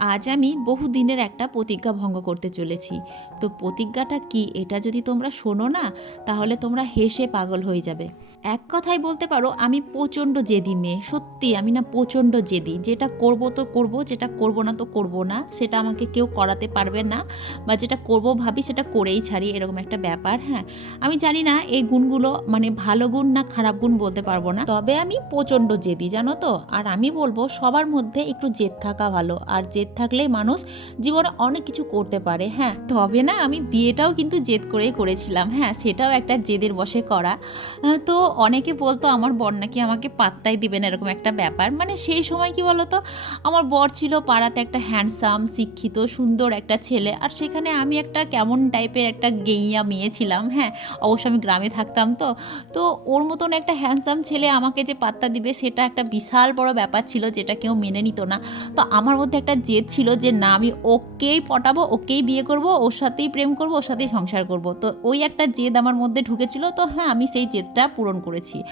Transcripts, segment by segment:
আজ আমি বহু দিনের একটা প্রতিজ্ঞা ভঙ্গ করতে চলেছি। তো প্রতিজ্ঞাটা কি? এটা যদি তোমরা শোনো না, তাহলে তোমরা হেসে পাগল হয়ে যাবে। এক কথায় বলতে পারো, আমি প্রচণ্ড জেদি মেয়ে, সত্যি আমি না প্রচণ্ড জেদি। যেটা করব তো করব, যেটা করব না তো করব না, সেটা আমাকে কেউ করাতে পারবে না, বা যেটা করব ভাবি সেটা করেই ছাড়ি, এরকম একটা ব্যাপার হ্যাঁ। আমি জানি না এই গুণগুলো মানে ভালো গুণ না খারাপ গুণ বলতে পারব না, তবে আমি প্রচণ্ড জেদি, জানো তো? আর আমি বলব সবার মধ্যে একটু জেদ থাকা ভালো, আর জেদ থাকলেই মানুষ জীবনে অনেক কিছু করতে পারে হ্যাঁ। তবে না, আমি বিয়েটাও কিন্তু জেদ করেই করেছিলাম হ্যাঁ সেটাও একটা জেদের বসে করা। তো অনেকে বলতো, আমার বর নাকি আমাকে পাত্তাই দিবে না, এরকম একটা ব্যাপার। মানে সেই সময় কি বলতো, আমার বর ছিল পাড়াতে একটা হ্যান্ডসাম শিক্ষিত, সুন্দর একটা ছেলে। আর সেখানে আমি একটা কেমন টাইপের একটা গেইয়া মেয়ে ছিলাম হ্যাঁ। অবশ্য আমি গ্রামে থাকতাম তো। তো ওর মতন একটা হ্যান্ডসাম ছেলে আমাকে যে পাত্তা দিবে, সেটা একটা বিশাল বড় ব্যাপার ছিল, যেটা কেউ মেনে নিত না। তো আমার মধ্যে একটা জেদ ছিল যে, না, আমি ওকেই পটাবো, ওকেই বিয়ে করব, ওর সাথেই প্রেম করব, ওর সাথেই সংসার করব। তো ওই একটা জেদ আমার মধ্যে ঢুকেছিল, তো হ্যাঁ আমি সেই জেদটা পূরণ করেছি।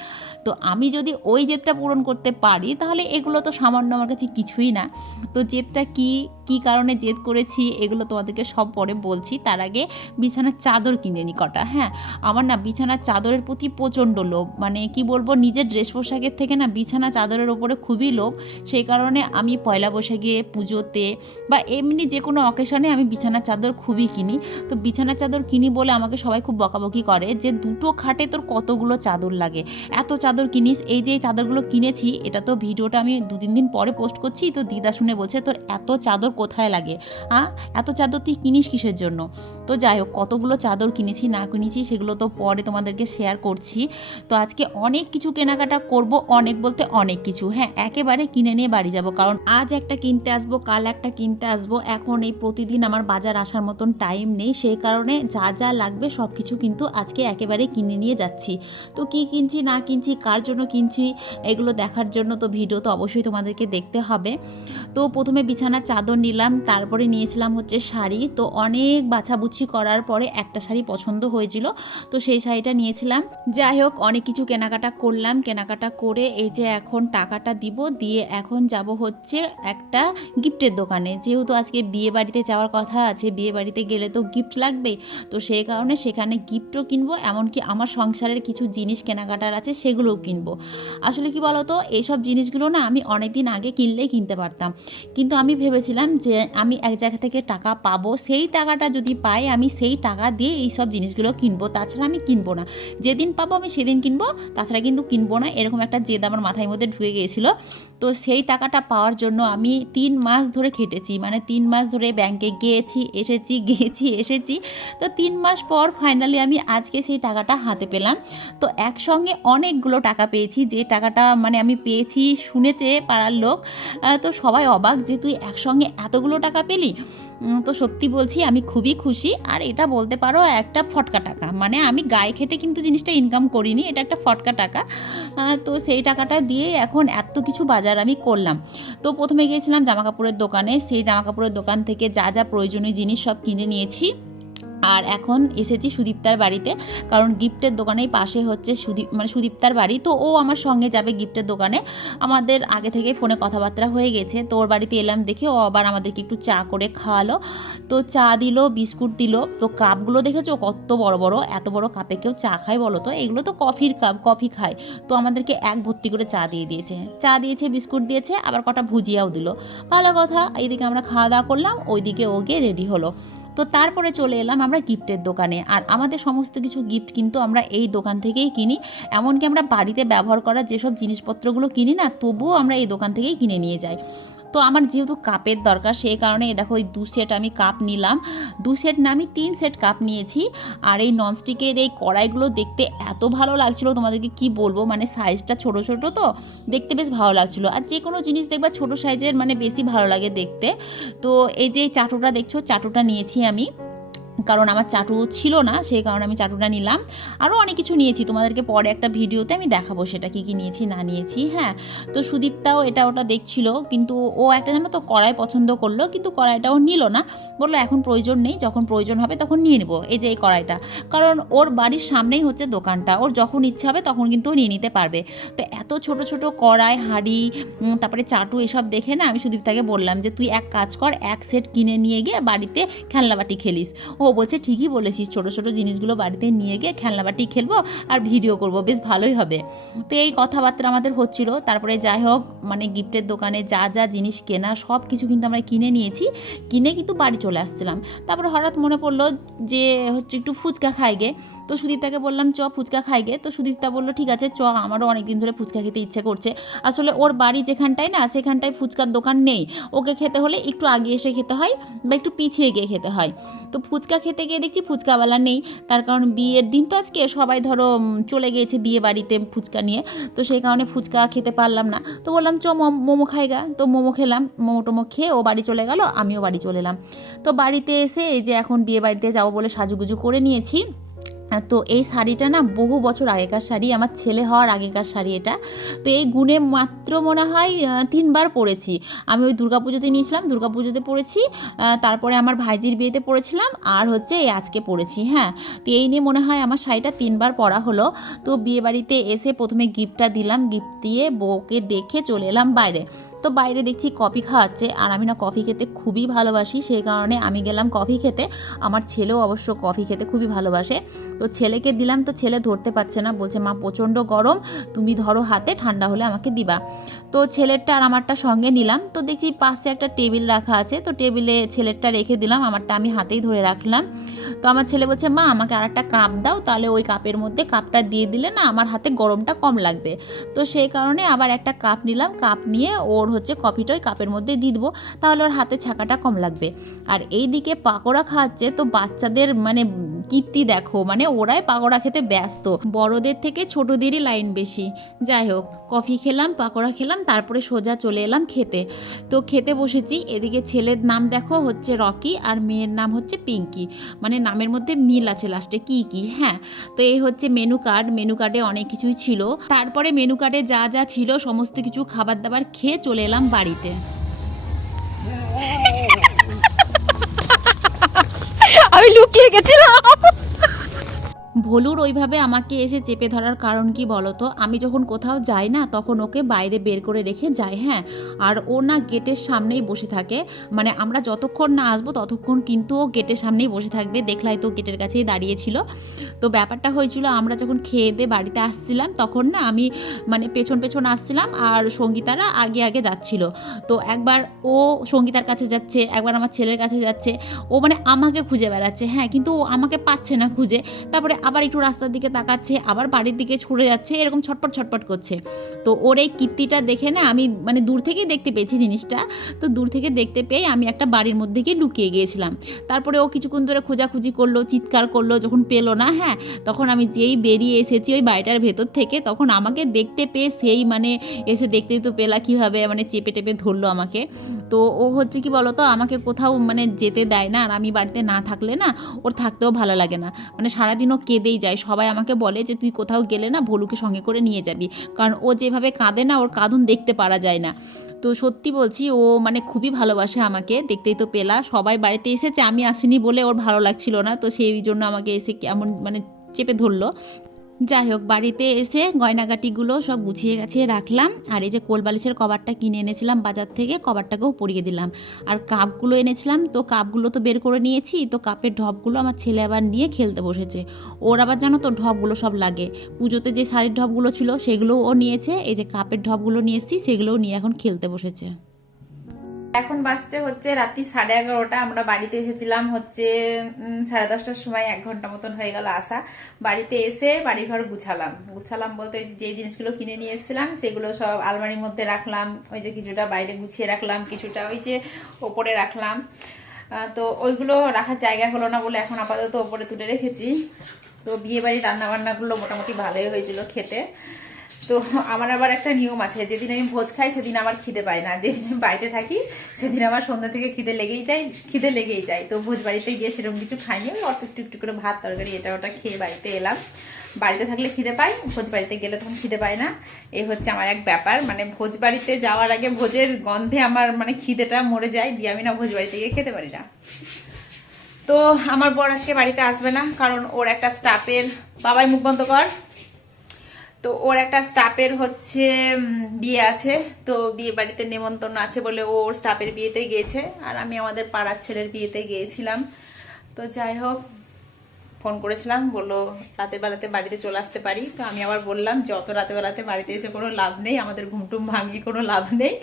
তো আমি যদি ওই জেদটা পূরণ করতে পারি, তাহলে এগুলো তো সামান্য আমার কাছে কিছুই না। তো জেদটা কি কি কারণে জেদ করেছি এগুলো তোমাদেরকে সব পরে বলছি। তার আগে বিছানার চাদর কিনে নি কটা হ্যাঁ? আমার না বিছানার চাদরের প্রতি প্রচণ্ড লোভ। মানে কি বলব, নিজের ড্রেস পোশাকের থেকে না বিছানা চাদরের ওপরে খুবই লোভ। সেই কারণে আমি পয়লা বৈশাখে পুজোতে বা এমনি যে কোনো অকেশনে আমি বিছানার চাদর খুবই কিনি। তো বিছানার চাদর কিনি বলে আমাকে সবাই খুব বকাবকি করে যে, দুটো খাটে তোর কতগুলো চাদর লাগে? এত চাদর কিনিস, এই যে চাদরগুলো কিনেছি, এটা তো ভিডিওটা আমি দু তিন দিন পরে পোস্ট করছি, তো দিদা শুনে বলছে, তোর এত চাদর কোথায় লাগে? হ্যাঁ এত চাদর তুই কিনিস কিসের জন্য? তো যাই হোক, কতগুলো চাদর কিনেছি, না কিনেছি, সেগুলো তো পরে তোমাদেরকে শেয়ার করছি। তো আজকে অনেক কিছু কেনাকাটা করব, অনেক বলতে অনেক কিছু। হ্যাঁ একেবারে কিনে নিয়ে বাড়ি যাব, কারণ আজ একটা কিনতে আসব, কাল একটা কিনতে আসব। এখন এই প্রতিদিন আমার বাজার আসার মতন টাইম নেই সেই কারণে যা যা লাগবে সব কিছু কিন্তু আজকে একেবারে কিনে নিয়ে যাচ্ছি। তো কি কিনছি, না কিনছি, কার জন্য কিনছি, এগুলো দেখার জন্য তো ভিডিও তো অবশ্যই তোমাদেরকে দেখতে হবে। তো প্রথমে বিছানার চাদর নিলাম, তারপরে নিয়েছিলাম হচ্ছে শাড়ি। তো অনেক বাছাবুছি করার পরে একটা শাড়ি পছন্দ হয়েছিল, তো সেই শাড়িটা নিয়েছিলাম। যাই হোক, অনেক কিছু কেনাকাটা করলাম। কেনাকাটা করে এই যে এখন টাকাটা দিব, দিয়ে এখন যাব হচ্ছে একটা গিফটের দোকানে। যেহেতু আজকে বিয়ে বাড়িতে যাওয়ার কথা আছে, বিয়ে বাড়িতে গেলে তো গিফট লাগবেই তো সেই কারণে সেখানে গিফটও কিনবো, এমনকি আমার সংসারের কিছু জিনিস কেনাকাটার আছে, সেগুলোও কিনবো। আসলে কি বলতো এইসব জিনিসগুলো না আমি অনেক দিন আগে কিনলেই কিনতে পারতাম। কিন্তু আমি ভেবেছিলাম যে আমি এক জায়গা থেকে টাকা পাবো, সেই টাকাটা যদি পাই, আমি সেই টাকা দিয়ে এই সব জিনিসগুলো কিনবো। তাছাড়া আমি কিনবো না। যেদিন পাবো, আমি সেদিন কিনবো। তাছাড়া কিন্তু কিনবো না। এরকম একটা জেদ আমার মাথায় মধ্যে ঢুকে গিয়েছিল। তো সেই টাকাটা পাওয়ার জন্য আমি তিন মাস ধরে খেটেছি। মানে তিন মাস ধরে ব্যাংকে গিয়েছি, এসেছি গিয়েছি, এসেছি। তো তিন মাস পর ফাইনালি আমি আজকে সেই টাকাটা হাতে পেলাম। তো একসঙ্গে অনেকগুলো টাকা পেয়েছি। যে টাকাটা মানে আমি পেয়েছি শুনেছে পাড়ার লোক। তো সবাই অবাক যে তুই একসঙ্গে এতগুলো টাকা পেলি? তো সত্যি বলছি আমি খুবই খুশি। আর এটা বলতে পারো, একটা ফটকা টাকা। মানে আমি গায়ে খেটে কিন্তু জিনিসটা ইনকাম করিনি, এটা একটা ফটকা টাকা। তো সেই টাকাটা দিয়ে এখন এত কিছু বাজার আমি করলাম। তো প্রথমে গিয়েছিলাম জামাকাপড়ের দোকানে। সেই জামাকাপড়ের দোকান থেকে যা যা প্রয়োজনীয় জিনিস সব কিনে নিয়েছি। আর এখন এসেছি সুদীপ্তার বাড়িতে, কারণ গিফটের দোকানেই পাশে হচ্ছে সুদীপ মানে সুদীপ্তার বাড়ি। তো ও আমার সঙ্গে যাবে গিফটের দোকানে। আমাদের আগে থেকে ফোনে কথাবার্তা হয়ে গেছে। তো ওর বাড়িতে এলাম দেখে ও আবার আমাদেরকে একটু চা করে খাওয়ালো। তো চা দিল, বিস্কুট দিল। তো কাপগুলো দেখেছ? কত বড় বড়, এত বড় কাপে কেউ চা খায় বলো তো? এগুলো তো কফির কাপ, কফি খায়। তো আমাদেরকে এক ভর্তি করে চা দিয়ে দিয়েছে। চা দিয়েছে, বিস্কুট দিয়েছে, আবার কটা ভুজিয়াও দিল। ভালো কথা, এইদিকে আমরা খাওয়া দাওয়া করলাম, ওইদিকে ও গিয়ে রেডি হলো। তো তারপরে চলে এলাম আমরা গিফটের দোকানে। আর আমাদের সমস্ত কিছু গিফট কিন্তু আমরা এই দোকান থেকেই কিনি। এমনকি আমরা বাড়িতে ব্যবহার করা যেসব জিনিসপত্রগুলো কিনি না, তবুও আমরা এই দোকান থেকেই কিনে নিয়ে যাই। তো আমার যেহেতু কাপের দরকার, সেই কারণে দেখো ওই দু সেট আমি কাপ নিলাম। দু সেট না, আমি তিন সেট কাপ নিয়েছি। আর এই ননস্টিকের এই কড়াইগুলো দেখতে এত ভালো লাগছিল, তোমাদেরকে কি বলব? মানে সাইজটা ছোট ছোট তো, দেখতে বেশ ভালো লাগছিল। আর যে কোনো জিনিস দেখবা ছোট সাইজের মানে বেশি ভালো লাগে দেখতে। তো এই যে চাটুটা দেখছ, চাটুটা নিয়েছি আমি। কারণ আমার চাটু ছিল না, সেই কারণে আমি চাটুটা নিলাম। আরও অনেক কিছু নিয়েছি, তোমাদেরকে পরে একটা ভিডিওতে আমি দেখাবো সেটা কী কী নিয়েছি, না নিয়েছি হ্যাঁ। তো সুদীপটাও এটা ওটা দেখছিল, কিন্তু ও একটা জানো তো কড়াই পছন্দ করল, কিন্তু কড়াইটাও নিল না। বলল, এখন প্রয়োজন নেই, যখন প্রয়োজন হবে তখন নিয়ে নেব এই যে এই কড়াইটা। কারণ ওর বাড়ির সামনেই হচ্ছে দোকানটা, ওর যখন ইচ্ছা হবে তখন কিন্তু নিয়ে নিতে পারবে। তো এত ছোট ছোট কড়াই, হাঁড়ি তারপরে চাটু এসব দেখে না আমি সুদীপটাকে বললাম যে, তুই এক কাজ কর, এক সেট কিনে নিয়ে গিয়ে বাড়িতে খেলনাবাটি খেলিস। ও বলছে, ঠিকই বলেছিস, ছোটো ছোটো জিনিসগুলো বাড়িতে নিয়ে গিয়ে খেলনাবাটি খেলব আর ভিডিও করব, বেশ ভালোই হবে। তো এই কথাবার্তা আমাদের হচ্ছিল। তারপরে যাই হোক মানে গিফটের দোকানে যা যা জিনিস কেনা, সব কিছু কিন্তু আমরা কিনে নিয়েছি। কিনে কিন্তু বাড়ি চলে আসছিলাম। তারপরে হঠাৎ মনে পড়ল যে, হচ্ছে একটু ফুচকা খাই গে। তো সুদীপটাকে বললাম, চ, ফুচকা খাই গে। তো সুদীপটা বলল, ঠিক আছে, চ, আমারও অনেক দিন ধরে ফুচকা খেতে ইচ্ছে করছে। আসলে ওর বাড়ি যেখানটায় না, সেখানটায় ফুচকার দোকান নেই। ওকে খেতে হলে একটু আগে এসে খেতে হয় বা একটু পিছিয়ে গিয়ে খেতে হয়। তো ফুচকা খেতে গিয়ে দেখছি ফুচকাওয়ালা নেই। তার কারণ বিয়ের দিন তো আজকে, সবাই ধরো চলে গিয়েছে বিয়ে বাড়িতে ফুচকা নিয়ে। তো সেই কারণে ফুচকা খেতে পারলাম না। তো বললাম, চ, মোমো খাইগা। তো মোমো খেলাম, মোমো টোমো খেয়ে ও বাড়ি চলে গেল, আমিও বাড়ি চলে এলাম। তো বাড়িতে এসে যে এখন বিয়ে বাড়িতে যাব বলে সাজুগুজু করে নিয়েছি। তো এই শাড়িটা না বহু বছর আগেকার শাড়ি, আমার ছেলে হওয়ার আগেকার শাড়ি এটা। তো এই গুণে মাত্র মনে হয় তিনবার পরেছি। আমি ওই দুর্গাপুজোতে নিয়েছিলাম, দুর্গাপুজোতে পরেছি তারপরে আমার ভাইজির বিয়েতে পরেছিলাম, আর হচ্ছে এই আজকে পরেছি হ্যাঁ। তো এই নিয়ে মনে হয় আমার শাড়িটা তিনবার পরা হলো। তো বিয়েবাড়িতে এসে প্রথমে গিফটটা দিলাম গিফট দিয়ে বউকে দেখে চলে এলাম বাইরে। তো বাইরে দেখছি কফি খাওয়াচ্ছে আর আমি না কফি খেতে খুবই ভালোবাসি, সেই কারণে আমি গেলাম কফি খেতে। আমার ছেলেও অবশ্য কফি খেতে খুবই ভালোবাসে। তো ছেলেকে দিলাম, তো ছেলে ধরতে পারছে না। বলছে, মা, প্রচণ্ড গরম, তুমি ধরো হাতে, ঠান্ডা হলে আমাকে দিবা। তো ছেলেরটা আর আমারটা সঙ্গে নিলাম। তো দেখছি পাশে একটা টেবিল রাখা আছে, তো টেবিলে ছেলেরটা রেখে দিলাম, আমারটা আমি হাতেই ধরে রাখলাম। তো আমার ছেলে বলছে, মা, আমাকে আর একটা কাপ দাও, তাহলে ওই কাপের মধ্যে কাপটা দিয়ে দিলে না আমার হাতে গরমটা কম লাগবে। তো সেই কারণে আবার একটা কাপ নিলাম, কাপ নিয়ে ওর হচ্ছে কফিটা ওই কাপের মধ্যে দিয়ে দেবো, তাহলে ওর হাতে ছাকাটা কম লাগবে। আর এই দিকে পাকোড়া খাওয়াচ্ছে, তো বাচ্চাদের মানে কীর্তি দেখো মানে ওরাই পাকোড়া খেতে ব্যস্ত। বড়দের থেকে ছোটদেরই লাইন বেশি। যাই হোক, কফি খেলাম, পাকোড়া খেলাম, তারপরে সোজা চলে এলাম খেতে। তো খেতে বসেছি, এদিকে ছেলের নাম দেখো হচ্ছে রকি আর মেয়ের নাম হচ্ছে পিঙ্কি। মানে নামের মধ্যে মিল আছে লাস্টে, কি কি হ্যাঁ। তো এই হচ্ছে মেনু কার্ড, মেনু কার্ডে অনেক কিছুই ছিল। তারপরে মেনু কার্ডে যা যা ছিল, সমস্ত কিছু খাবার দাবার খেয়ে চলে এলাম বাড়িতে। আমি লুকিয়ে গেছিলাম। ভলুর ওইভাবে আমাকে এসে চেপে ধরার কারণ কি বলো তো আমি যখন কোথাও যাই না, তখন ওকে বাইরে বের করে রেখে যাই হ্যাঁ? আর ও না গেটের সামনেই বসে থাকে। মানে আমরা যতক্ষণ না আসব, ততক্ষণ কিন্তু ও গেটের সামনেই বসে থাকবে। দেখলাই তো গেটের কাছেই দাঁড়িয়েছিল। তো ব্যাপারটা হয়েছিল, আমরা যখন খেয়ে দিয়ে বাড়িতে আসছিলাম, তখন না আমি মানে পেছন পেছন আসছিলাম আর সঙ্গীতারা আগে আগে যাচ্ছিল। তো একবার ও সঙ্গীতার কাছে যাচ্ছে, একবার আমার ছেলের কাছে যাচ্ছে। ও মানে আমাকে খুঁজে বেড়াচ্ছে হ্যাঁ? কিন্তু ও আমাকে পাচ্ছে না খুঁজে। তারপরে আবার একটু রাস্তার দিকে তাকাচ্ছে, আবার বাড়ির দিকে ছুটে যাচ্ছে, এরকম ছটপট ছটপট করছে। তো ওর এই কীর্তিটা দেখে না আমি মানে দূর থেকেই দেখতে পেয়েছি জিনিসটা। তো দূর থেকে দেখতে পেয়ে আমি একটা বাড়ির মধ্যে গিয়ে লুকিয়ে গিয়েছিলাম। তারপরে ও কিছুক্ষণ ধরে খোঁজাখুঁজি করল, চিৎকার করল, যখন পেল না হ্যাঁ তখন আমি যেই বেরিয়ে এসেছি ওই বাড়িটার ভেতর থেকে, তখন আমাকে দেখতে পেয়ে সেই মানে এসে দেখতেই তো পেলা কীভাবে মানে চেপে টেপে ধরলো আমাকে। তো ও হচ্ছে কি বলতো, আমাকে কোথাও মানে যেতে দেয় না, আর আমি বাড়িতে না থাকলে না ওর থাকতেও ভালো লাগে না। মানে সারাদিনও কেঁদেই যায়। সবাই আমাকে বলে যে, তুই কোথাও গেলে না ভলুকে সঙ্গে করে নিয়ে যাবি। কারণ ও যেভাবে কাঁদে না, ওর কাঁদন দেখতে পারা যায় না। তো সত্যি বলছি, ও মানে খুবই ভালোবাসে আমাকে। দেখতেই তো পেলা। সবাই বাড়িতে এসেছে, আমি আসিনি বলে ওর ভালো লাগছিল না। তো সেই জন্য আমাকে এসে কেমন মানে চেপে ধরলো। যাই হোক, বাড়িতে এসে গয়নাগাটিগুলো সব গুছিয়ে গাছিয়ে রাখলাম। আর এই যে কোলবালিশের কভারটা কিনে এনেছিলাম বাজার থেকে, কভারটাকেও পরিয়ে দিলাম। আর কাপগুলো এনেছিলাম, তো কাপগুলো তো বের করে নিয়েছি, তো কাপের ঢপগুলো আমার ছেলে আবার নিয়ে খেলতে বসেছে। ওর আবার জানো তো ঢপগুলো সব লাগে। পুজোতে যে শাড়ির ঢপগুলো ছিল, সেগুলোও ও নিয়েছে, এই যে কাপের ঢপগুলো নিয়ে এসেছি, সেগুলোও নিয়ে এখন খেলতে বসেছে। এখন বাজছে হচ্ছে রাত্রি সাড়ে এগারোটা, আমরা বাড়িতে এসেছিলাম হচ্ছে সাড়ে দশটার সময় এক ঘণ্টা মতন হয়ে গেল আসা। বাড়িতে এসে বাড়িঘর গুছালাম। গুছালাম বলতে ওই যে জিনিসগুলো কিনে নিয়ে এসেছিলাম, সেগুলো সব আলমারির মধ্যে রাখলাম, ওই যে কিছুটা বাইরে গুছিয়ে রাখলাম, কিছুটা ওই যে ওপরে রাখলাম। তো ওইগুলো রাখার জায়গা হলো না বলে এখন আপাতত ওপরে তুলে রেখেছি। তো বিয়ে বাড়ির রান্না বান্নাগুলো মোটামুটি ভালোই হয়েছিল খেতে। তো আমার আবার একটা নিয়ম আছে, যেদিন আমি ভোজ খাই সেদিন আমার খিদে পায় না। যেদিন আমি বাড়িতে থাকি সেদিন আমার সন্ধ্যা থেকে খিদে লেগেই যায়, খিদে লেগেই যায়। তো ভোজ বাড়িতে গিয়ে সেরকম কিছু খাইনি, ওই অল্প একটু একটু করে ভাত, তরকারি, এটা ওটা খেয়ে বাড়িতে এলাম। বাড়িতে থাকলে খিদে পাই ভোজ বাড়িতে গেলে তখন খিদে পায় না। এই হচ্ছে আমার এক ব্যাপার মানে ভোজ বাড়িতে যাওয়ার আগে ভোজের গন্ধে আমার মানে খিদেটা মরে যায়, দিয়ে আমি না ভোজ বাড়িতে গিয়ে খেতে পারি না। তো আমার বর আজকে বাড়িতে আসবে না, কারণ ওর একটা স্টাফের বাবাই মুখ বন্ধ কর। তো ওর একটা স্টাফের হচ্ছে বিয়ে আছে, তো বিয়ে বাড়িতে নেমন্তন্ন আছে বলে ও ওর স্টাফের বিয়েতে গিয়েছে আর আমি আমাদের পাড়ার ছেলের বিয়েতে গিয়েছিলাম। তো যাই হোক ফোন করেছিলাম, বলল, রাতের বেলাতে বাড়িতে চলে আসতে পারি। তো আমি আবার বললাম যে, অত রাতের বেলাতে বাড়িতে এসে কোনো লাভ নেই, আমাদের ঘুমটুম ভাঙিয়ে কোনো লাভ নেই।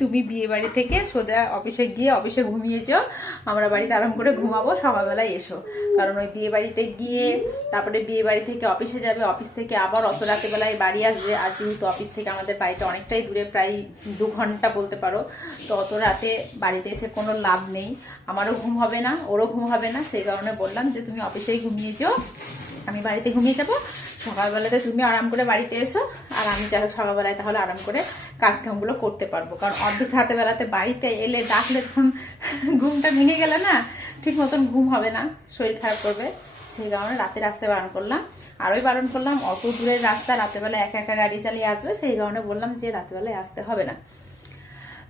তুমি বিয়ে বাড়ি থেকে সোজা অফিসে গিয়ে অফিসে ঘুমিয়েছো আমরা বাড়িতে আরাম করে ঘুমাবো, সকালবেলায় এসো। কারণ ওই বিয়ে বাড়িতে গিয়ে, তারপরে বিয়ে বাড়ি থেকে অফিসে যাবে, অফিস থেকে আবার অত রাতের বেলায় বাড়ি আসবে। আর যেহেতু অফিস থেকে আমাদের বাড়িটা অনেকটাই দূরে, প্রায় দু ঘণ্টা বলতে পারো, তো অত রাতে বাড়িতে এসে কোনো লাভ নেই। আমারও ঘুম হবে না, ওরও ঘুম হবে না, সেই কারণে বললাম যে, তুমি অফিসেই ঘুমিয়ে যাও। আমি বাড়িতে ঘুমিয়ে যাব। সকালবেলাতে তুমি আরাম করে বাড়িতে এসো। আর আমি হোক সকালবেলায় তাহলে আরাম করে কাজকামগুলো করতে পারব। কারণ অর্ধেক রাতে বেলাতে বাড়িতে এলে ডাকলে তখন ঘুমটা ভেঙে গেলে না ঠিক মতন ঘুম হবে না, শরীর খারাপ করবে। সেই কারণে রাতে আসতে বারণ করলাম। আরোই বারণ করলাম, অত দূরের রাস্তা রাতেবেলা একা একা গাড়ি চালিয়ে আসবে। সেই কারণে বললাম যে রাতেবেলায় আসতে হবে না।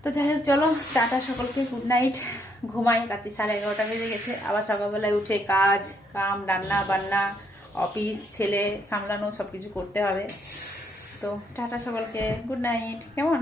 তো যাই হোক, চলো, টাটা সকলকে গুড নাইট ঘুমাই, রাত্রি সাড়ে এগারোটা বেজে গেছে। আবার সকালবেলায় উঠে কাজ, কাম, রান্না, বান্না অফিস ছেলে, সামলানো সব কিছু করতে হবে। তো টাটা সকলকে গুড নাইট কেমন?